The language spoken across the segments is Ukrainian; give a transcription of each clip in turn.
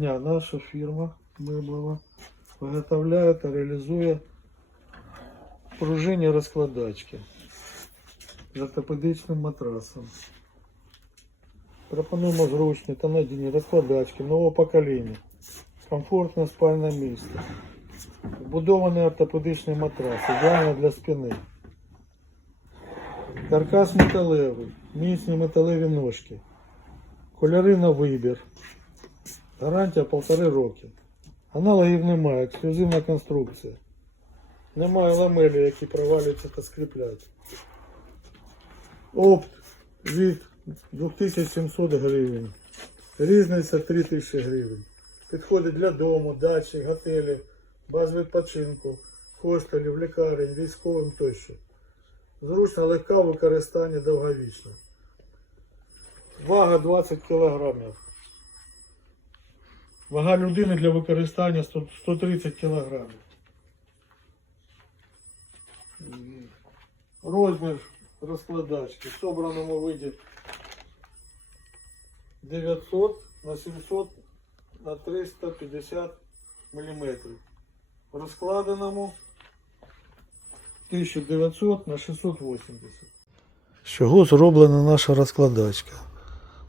дня наша фірма Меблова виготовляє та реалізує пружинні розкладачки з ортопедичним матрасом. Пропонуємо зручні та надійні розкладачки нового покоління. Комфортне спальне місце. Вбудований ортопедичний матрас, ідеально для спини. Каркас металевий, міцні металеві ножки. Кольори на вибір. Гарантія полтори роки. Аналогів немає, ексклюзивна конструкція. Немає ламелі, які провалюються та скріпляють. Опт від 2700 гривень. Різниця 3000 гривень. Підходить для дому, дачі, готелі, баз відпочинку, хостелів, лікарень, військовим тощо. Зручно легка в використанні довговічна. Вага 20 кг. Вага людини для використання 130 кг. Розмір розкладачки в собраному виді 900 на 700 на 350 мм. В розкладеному 1900 на 680. З чого зроблена наша розкладачка?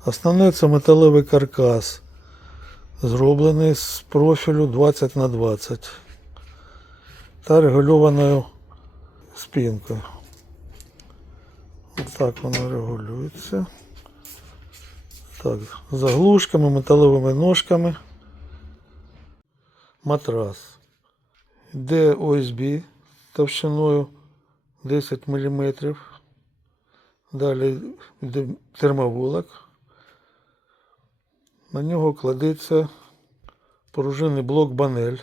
Основний це металевий каркас, зроблений з профілю 20 на 20 та регульованою спинкою. Так воно регулюється. Так, заглушками, металевими ножками. Матрас. Йде ОСБ товщиною 10 мм. Далі йде термоволок. На нього кладеться пружинний блок банель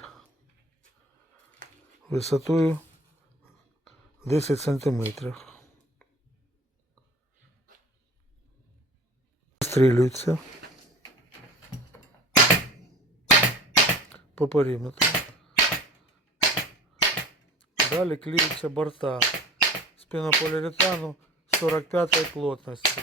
висотою 10 см. Стрілюється по периметру. Далі клеються борта з пінополіуретану 45 плотності.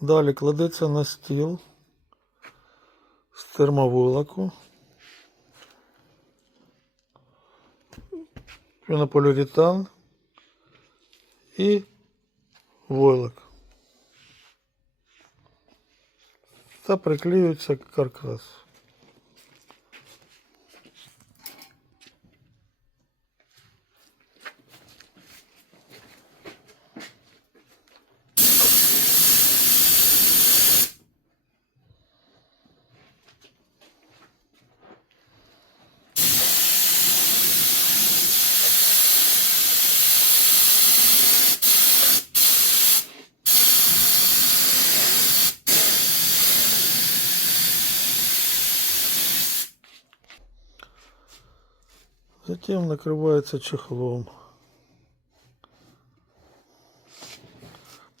Далі кладеться на стіл з термоволоку. Пінополіуретан і войлок. Та приклеюється каркас. Затем накрывается чехлом.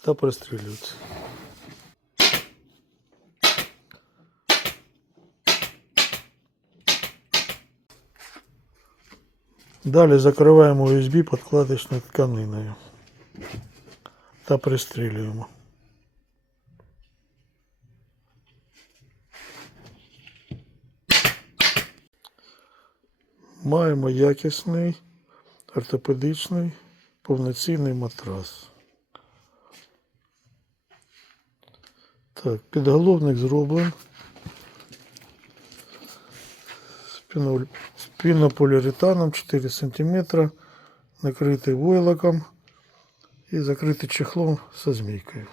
Та пристрілюється. Далі закриваємо USB подкладочною тканиною та пристрілюємо. Маємо якісний ортопедичний повноцінний матрас. Так, підголовник зроблен з пінополіуретаном 4 см, накритий войлоком і закритий чехлом зі змійкою.